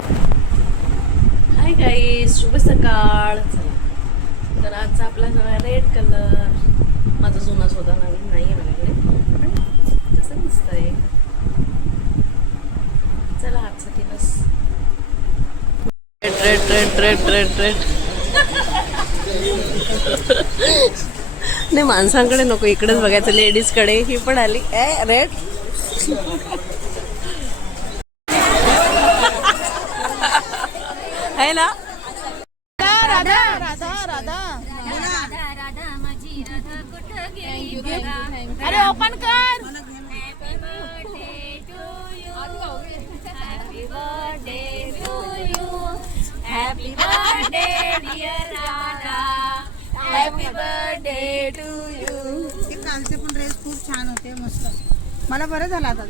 Hi guys, शुभ सकाळ. तर आजचा आपला नवा रेड कलर. माझा जुनाच होता, नवीन नाही आहे माझ्याकडे, पण कसं दिसतंय. चला आजचा दिवस red red red red red. नाही, माणसांकडे नको, इकडेच बघायचं, लेडीजकडे. ही पण आली रेड. आहे ना. राधा राधा राधा अरे ओपन कर. Happy birthday dear Radha, happy birthday to you. ते कालचे पण ड्रेस खूप छान होते, मस्त. मला बरं झालं आता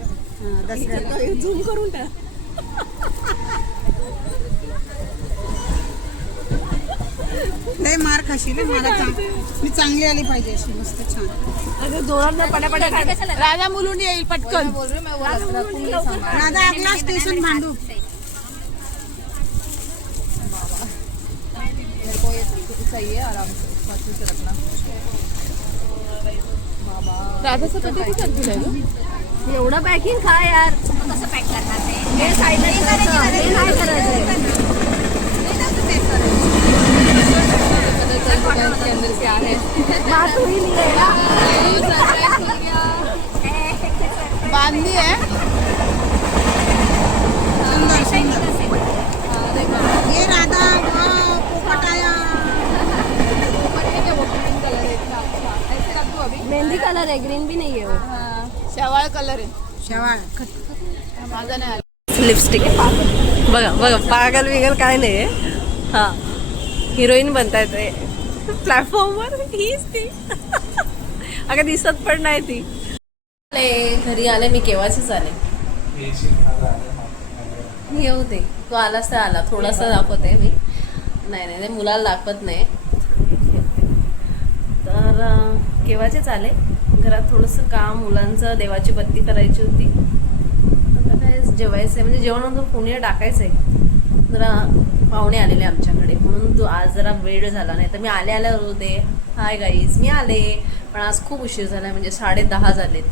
दसऱ्याला. झूम करून टाक. नाही मार खाशी ना, मला मी चांगली आली पाहिजे अशी मस्त छान. अरे जोरात पटापटा. राधा मुलून येईल पटकन. राधा अगला स्टेशन भांडू. राधाचं कधी करतील एवढं पॅकिंग खा यार. कसं पॅक करणार ते? हे साईडला हे नाही करायचं. बांधली आहे. ये राधा पोपट आया. मेहंदी कलर है, ग्रीन भी नहीं है वो. शेवाळ कलर आहे. शेवाळ माझा नाही आला. लिपस्टिक आहे. बघा बघा, पागल बिगल काय नाही आहे. हा, हिरोईन बनता येते प्लॅटफॉर्मवर. हीच ती. अगं दिसत पण नाही ती. घरी आले मी, केव्हाचीच आले. येऊ दे, तो आलाच तर आला. थोडासा दाखवते मी. नाही नाही, मुलाला दाखवत नाही. तर केव्हाचेच आले. घरात थोडंसं काम, मुलांचं देवाची बत्ती करायची होती. आता काय जेवायचं आहे, म्हणजे जेवण पुणे टाकायचं आहे. जरा पाहुणे आलेले आमच्याकडे, म्हणून तो आज जरा वेळ झाला. नाही तर मी आल्या होते. हाय गाईज, मी आले, पण आज खूप उशीर झाला, म्हणजे 10:30 झालेत.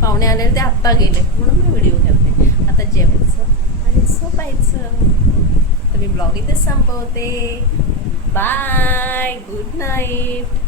पाहुणे आलेले, ते आत्ता गेले, म्हणून मी व्हिडिओ करते. आता जेवायचं आणि झोपायचं. तर मी ब्लॉग इथेच संपवते. Bye, good night.